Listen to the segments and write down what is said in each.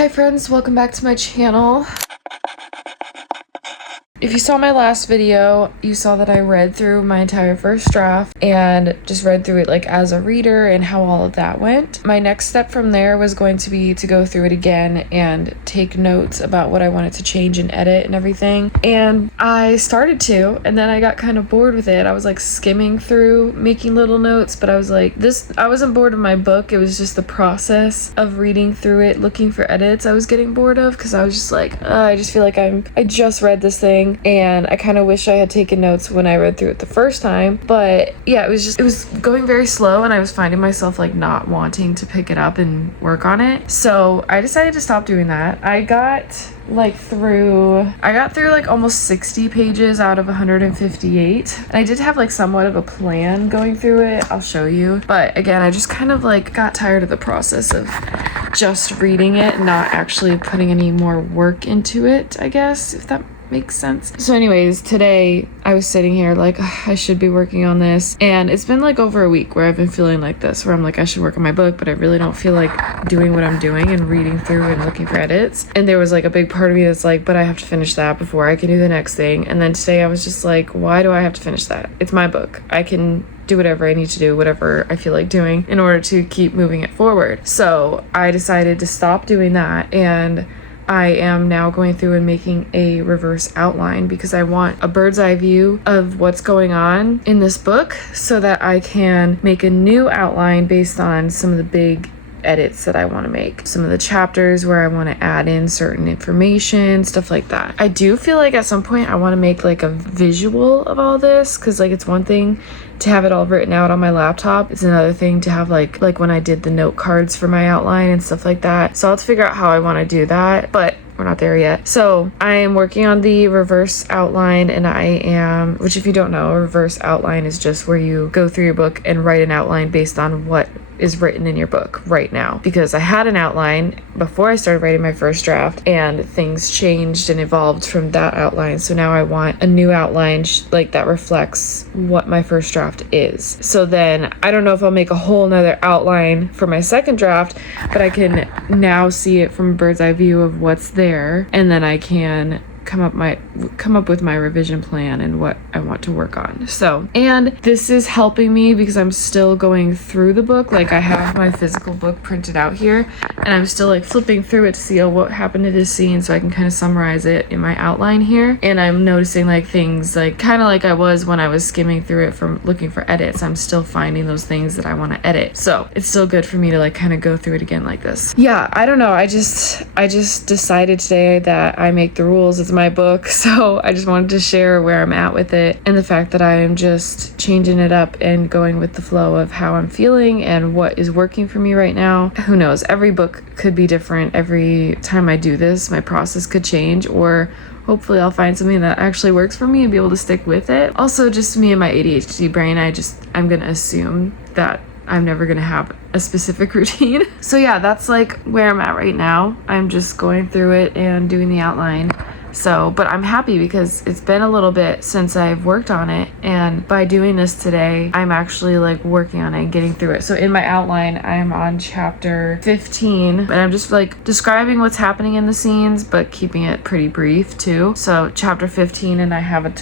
Hi friends, welcome back to my channel. If you saw my last video, you saw that I read through my entire first draft and just read through it like as a reader and how all of that went. My next step from there was going to be to go through it again and take notes about what I wanted to change and edit and everything. And I started to, and then I got kind of bored with it. I was like skimming through, making little notes, but I was like, I wasn't bored of my book. It was just the process of reading through it, looking for edits I was getting bored of, because I was just like, I just feel like I just read this thing. And I kind of wish I had taken notes when I read through it the first time. But yeah, it was going very slow, and I was finding myself like not wanting to pick it up and work on it. So I decided to stop doing that. I got through like almost 60 pages out of 158. And I did have like somewhat of a plan going through it. I'll show you. But again, I just kind of like got tired of the process of just reading it, not actually putting any more work into it, I guess, if that makes sense. So anyways, today I was sitting here like, I should be working on this, and it's been like over a week where I've been feeling like this, where I'm like, I should work on my book, but I really don't feel like doing what I'm doing and reading through and looking for edits. And there was like a big part of me that's like, but I have to finish that before I can do the next thing. And then today I was just like, why do I have to finish that? It's my book. I can do whatever I need to do, whatever I feel like doing in order to keep moving it forward. So I decided to stop doing that, and I am now going through and making a reverse outline because I want a bird's eye view of what's going on in this book so that I can make a new outline based on some of the big edits that I want to make. Some of the chapters where I want to add in certain information, stuff like that. I do feel like at some point I want to make like a visual of all this, because like it's one thing to have it all written out on my laptop. It's another thing to have like when I did the note cards for my outline and stuff like that. So I'll have to figure out how I want to do that, but we're not there yet. So I am working on the reverse outline, and which if you don't know, a reverse outline is just where you go through your book and write an outline based on what is written in your book right now. Because I had an outline before I started writing my first draft, and things changed and evolved from that outline. So now I want a new outline like that reflects what my first draft is. So then I don't know if I'll make a whole nother outline for my second draft, but I can now see it from a bird's eye view of what's there, and then I can come up with my revision plan and what I want to work on. So, and this is helping me because I'm still going through the book. Like I have my physical book printed out here, and I'm still like flipping through it to see what happened to this scene so I can kind of summarize it in my outline here. And I'm noticing like things like kind of like I was when I was skimming through it from looking for edits. I'm still finding those things that I want to edit. So it's still good for me to like kind of go through it again like this. Yeah, I don't know. I just decided today that I make the rules. It's my book, so I just wanted to share where I'm at with it and the fact that I am just changing it up and going with the flow of how I'm feeling and what is working for me right now. Who knows? Every book could be different. Every time I do this, my process could change, or hopefully I'll find something that actually works for me and be able to stick with it. Also, just me and my ADHD brain, I'm gonna assume that I'm never gonna have a specific routine. So yeah, that's like where I'm at right now. I'm just going through it and doing the outline. So, but I'm happy because it's been a little bit since I've worked on it, and by doing this today, I'm actually like working on it and getting through it. So in my outline, I'm on chapter 15, and I'm just like describing what's happening in the scenes, but keeping it pretty brief too. So chapter 15, and I have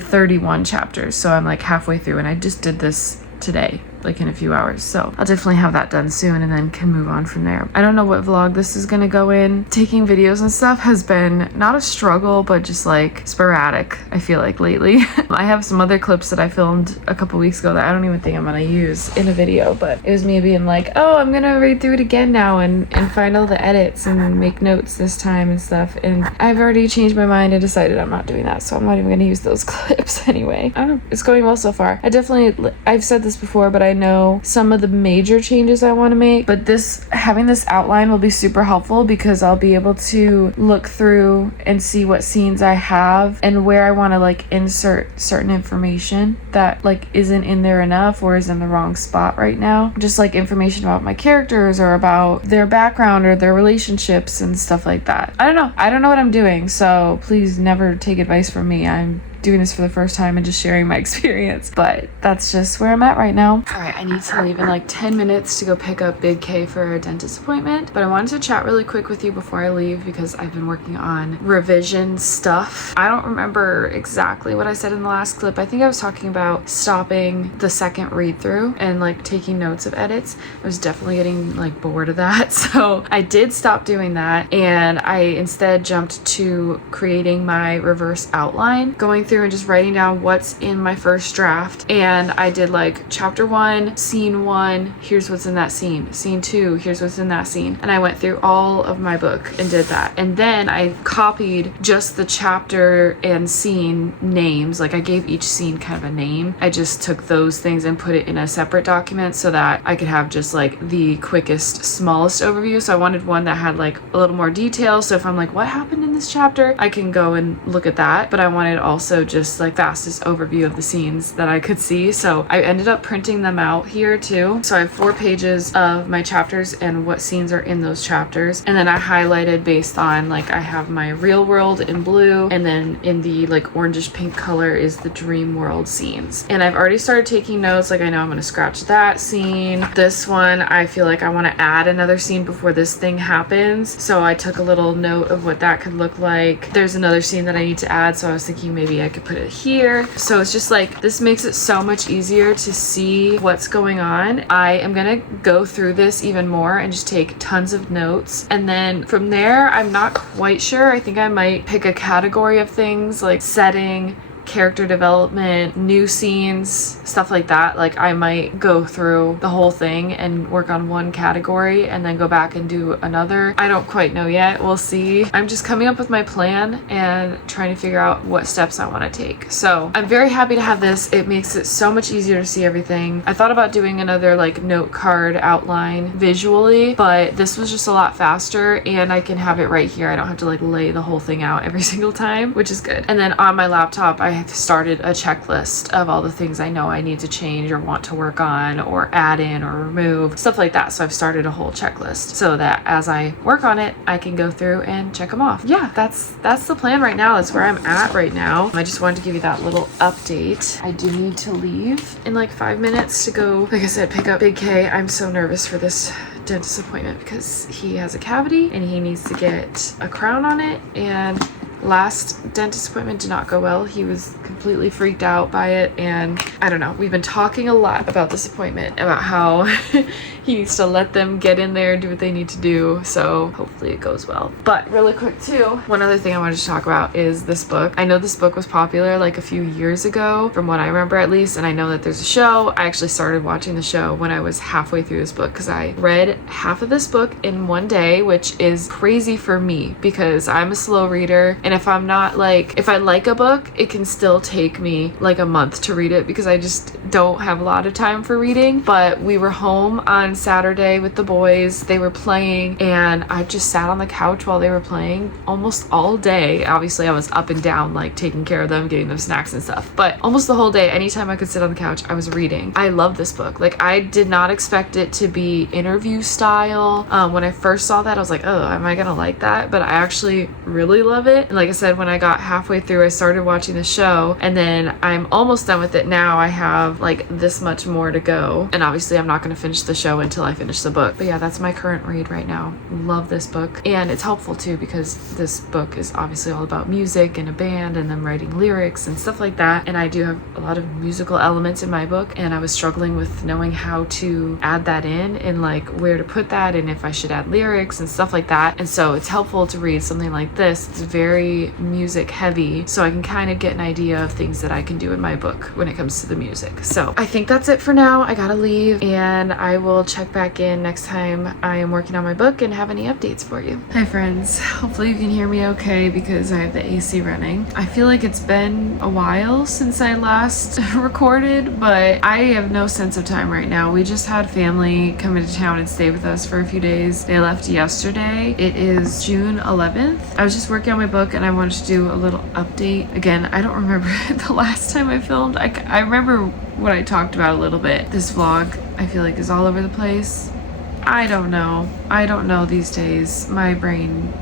31 chapters. So I'm like halfway through, and I just did this today, like in a few hours. So I'll definitely have that done soon, and then can move on from there. I don't know what vlog this is gonna go in. Taking videos and stuff has been not a struggle, but just like sporadic, I feel like lately. I have some other clips that I filmed a couple weeks ago that I don't even think I'm gonna use in a video, but it was me being like, oh, I'm gonna read through it again now and find all the edits and make notes this time and stuff. And I've already changed my mind and decided I'm not doing that, so I'm not even gonna use those clips anyway. I don't know, it's going well so far. I've said this before, but I know some of the major changes I want to make, but having this outline will be super helpful because I'll be able to look through and see what scenes I have and where I want to like insert certain information that like isn't in there enough or is in the wrong spot right now. Just like information about my characters or about their background or their relationships and stuff like that. I don't know what I'm doing, so please never take advice from me. I'm doing this for the first time and just sharing my experience, but that's just where I'm at right now. All right, I need to leave in like 10 minutes to go pick up Big K for a dentist appointment, but I wanted to chat really quick with you before I leave because I've been working on revision stuff. I don't remember exactly what I said in the last clip. I think I was talking about stopping the second read through and like taking notes of edits. I was definitely getting like bored of that, so I did stop doing that, and I instead jumped to creating my reverse outline, going through and just writing down what's in my first draft. And I did like chapter 1, scene 1, here's what's in that scene, scene 2, here's what's in that scene, and I went through all of my book and did that. And then I copied just the chapter and scene names, like I gave each scene kind of a name. I just took those things and put it in a separate document so that I could have just like the quickest, smallest overview. So I wanted one that had like a little more detail, so if I'm like, what happened in this chapter, I can go and look at that. But I wanted also just like fastest overview of the scenes that I could see, so I ended up printing them out here too. So I have 4 pages of my chapters and what scenes are in those chapters, and then I highlighted based on like I have my real world in blue, and then in the like orangish pink color is the dream world scenes. And I've already started taking notes, like I know I'm gonna scratch that scene. This one I feel like I want to add another scene before this thing happens, so I took a little note of what that could look like. There's another scene that I need to add, so I was thinking maybe I could put it here. So it's just like this makes it so much easier to see what's going on. I am gonna go through this even more and just take tons of notes, and then from there I'm not quite sure. I think I might pick a category of things like setting, character development, new scenes, stuff like that. Like I might go through the whole thing and work on one category and then go back and do another. I don't quite know yet. We'll see. I'm just coming up with my plan and trying to figure out what steps I want to take. So I'm very happy to have this. It makes it so much easier to see everything. I thought about doing another like note card outline visually, but this was just a lot faster and I can have it right here. I don't have to like lay the whole thing out every single time, which is good. And then on my laptop, I have started a checklist of all the things I know I need to change or want to work on or add in or remove, stuff like that. So I've started a whole checklist so that as I work on it, I can go through and check them off. Yeah, that's the plan right now. That's where I'm at right now. I just wanted to give you that little update. I do need to leave in like 5 minutes to go, like I said, pick up Big K. I'm so nervous for this dentist appointment because he has a cavity and he needs to get a crown on it, and last dentist appointment did not go well. He was completely freaked out by it, and I don't know. We've been talking a lot about this appointment, about how he needs to let them get in there, do what they need to do, so hopefully it goes well. But really quick too, one other thing I wanted to talk about is this book. I know this book was popular like a few years ago, from what I remember at least, and I know that there's a show. I actually started watching the show when I was halfway through this book because I read half of this book in one day, which is crazy for me because I'm a slow reader. And if I'm not like, if I like a book, it can still take me like a month to read it because I just don't have a lot of time for reading. But we were home on Saturday with the boys. They were playing and I just sat on the couch while they were playing almost all day. Obviously I was up and down like taking care of them, getting them snacks and stuff, but almost the whole day, anytime I could sit on the couch, I was reading. I love this book. Like I did not expect it to be interview style. When I first saw that I was like, oh, am I gonna like that? But I actually really love it. And like I said, when I got halfway through, I started watching the show, and then I'm almost done with it now. I have like this much more to go, and obviously I'm not going to finish the show until I finish the book. But yeah, that's my current read right now. Love this book, and it's helpful too because this book is obviously all about music and a band and them writing lyrics and stuff like that, and I do have a lot of musical elements in my book, and I was struggling with knowing how to add that in and like where to put that and if I should add lyrics and stuff like that. And so it's helpful to read something like this. It's very music heavy, so I can kind of get an idea of things that I can do in my book when it comes to the music. So I think that's it for now. I gotta leave, and I will check back in next time I am working on my book and have any updates for you. Hi friends, hopefully you can hear me okay because I have the AC running. I feel like it's been a while since I last recorded, but I have no sense of time right now. We just had family come into town and stay with us for a few days. They left yesterday. It is June 11th. I was just working on my book and I wanted to do a little update. Again, I don't remember the last time I filmed. I remember what I talked about a little bit. This vlog, I feel like, is all over the place. I don't know these days. My brain.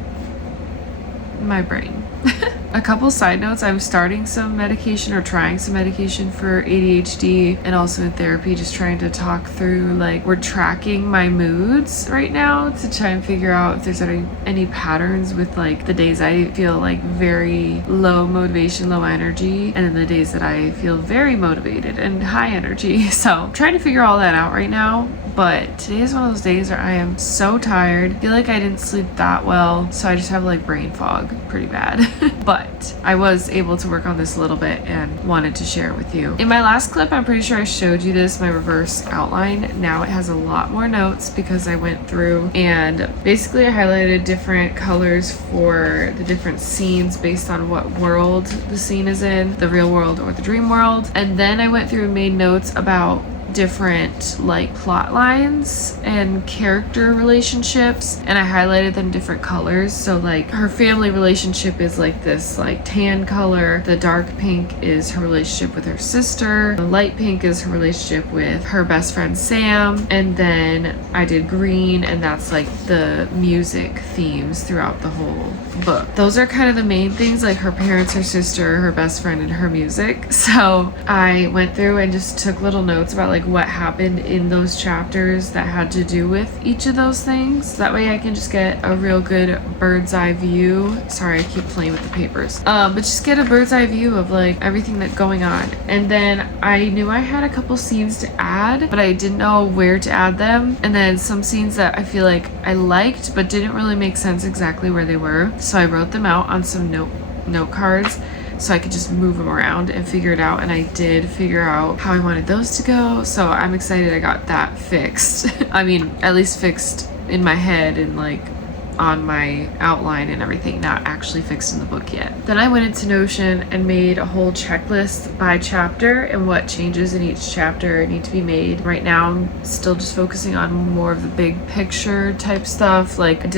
A couple side notes, I'm starting some medication or trying some medication for ADHD and also in therapy, just trying to talk through, like, we're tracking my moods right now to try and figure out if there's any patterns with like the days I feel like very low motivation, low energy, and then the days that I feel very motivated and high energy. So I'm trying to figure all that out right now. But today is one of those days where I am so tired. I feel like I didn't sleep that well, so I just have like brain fog pretty bad. But I was able to work on this a little bit and wanted to share it with you. In my last clip, I'm pretty sure I showed you this, my reverse outline. Now it has a lot more notes because I went through and basically I highlighted different colors for the different scenes based on what world the scene is in, the real world or the dream world. And then I went through and made notes about different like plot lines and character relationships, and I highlighted them different colors. So like her family relationship is like this like tan color, the dark pink is her relationship with her sister, the light pink is her relationship with her best friend Sam, and then I did green, and that's like the music themes throughout the whole book. Those are kind of the main things, like her parents, her sister, her best friend, and her music. So I went through and just took little notes about like what happened in those chapters that had to do with each of those things. That way I can just get a real good bird's eye view. Sorry, I keep playing with the papers. But just get a bird's eye view of like everything that's going on. And then I knew I had a couple scenes to add, but I didn't know where to add them. And then some scenes that I feel like I liked, but didn't really make sense exactly where they were. So I wrote them out on some note cards, so I could just move them around and figure it out. And I did figure out how I wanted those to go. So I'm excited I got that fixed. I mean, at least fixed in my head and like on my outline and everything, not actually fixed in the book yet. Then I went into Notion and made a whole checklist by chapter and what changes in each chapter need to be made. Right now I'm still just focusing on more of the big picture type stuff. Like I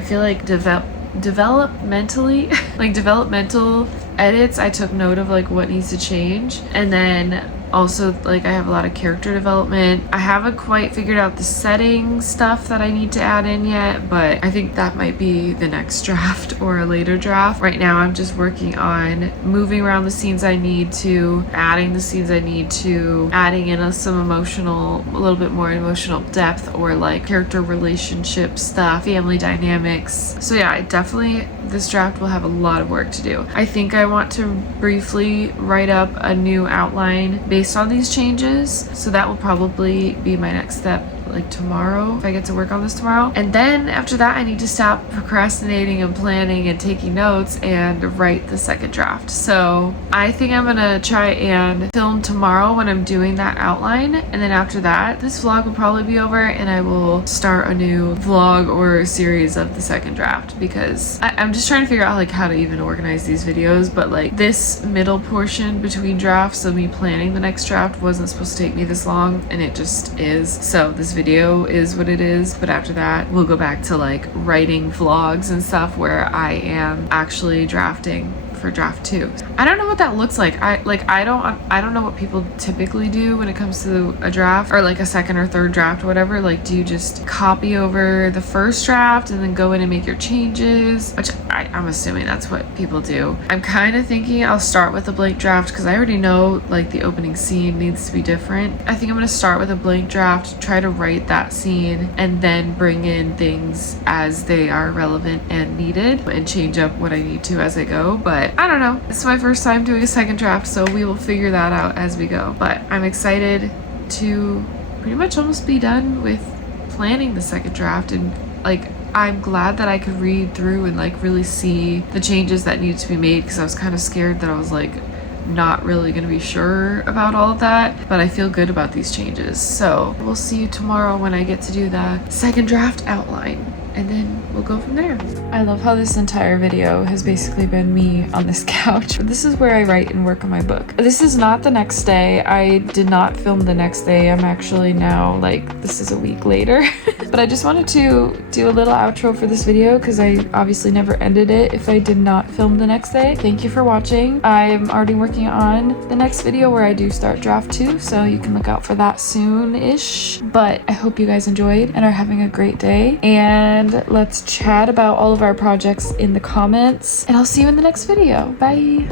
feel like developmentally like developmental edits, I took note of like what needs to change. And then also like I have a lot of character development. I haven't quite figured out the setting stuff that I need to add in yet, but I think that might be the next draft or a later draft. Right now I'm just working on moving around the scenes I need to, adding the scenes I need to, adding in some emotional, a little bit more emotional depth or like character relationship stuff, family dynamics. So yeah, this draft will have a lot of work to do. I think I want to briefly write up a new outline based on these changes. So that will probably be my next step, like tomorrow, if I get to work on this tomorrow. And then after that, I need to stop procrastinating and planning and taking notes and write the second draft. So I think I'm gonna try and film tomorrow when I'm doing that outline. And then after that, this vlog will probably be over and I will start a new vlog or series of the second draft, because I'm just trying to figure out like how to even organize these videos. But like this middle portion between drafts of me planning the next draft wasn't supposed to take me this long, and it just is. So this video is what it is, but after that we'll go back to like writing vlogs and stuff where I am actually drafting for draft 2. I don't know what that looks like. I don't know what people typically do when it comes to a draft or like a second or third draft or whatever. Like, do you just copy over the first draft and then go in and make your changes? Which I'm assuming that's what people do. I'm kind of thinking I'll start with a blank draft because I already know like the opening scene needs to be different. I think I'm going to start with a blank draft, try to write that scene, and then bring in things as they are relevant and needed and change up what I need to as I go. But I don't know. It's my first time doing a second draft, so we will figure that out as we go. But I'm excited to pretty much almost be done with planning the second draft, and like I'm glad that I could read through and like really see the changes that need to be made, because I was kind of scared that I was like not really gonna be sure about all of that, but I feel good about these changes. So we'll see you tomorrow when I get to do the second draft outline, and then we'll go from there. I love how this entire video has basically been me on this couch. This is where I write and work on my book. This is not the next day. I did not film the next day. I'm actually now like, this is a week later. But I just wanted to do a little outro for this video because I obviously never ended it if I did not film the next day. Thank you for watching. I'm already working on the next video where I do start draft 2, so you can look out for that soon-ish. But I hope you guys enjoyed and are having a great day. And and let's chat about all of our projects in the comments. And I'll see you in the next video. Bye.